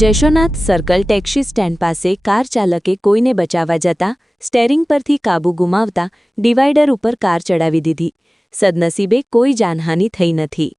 Jashonath circle taxi stand પાસે car ચાલકે કોઈને બચાવવા જતા, સ્ટેરિંગ પરથી કાબુ ગુમાવતા ડિવાઈડર ઉપર કાર ચડાવી દીધી. સદનસીબે કોઈ જાનહાનિ થઈ નથી.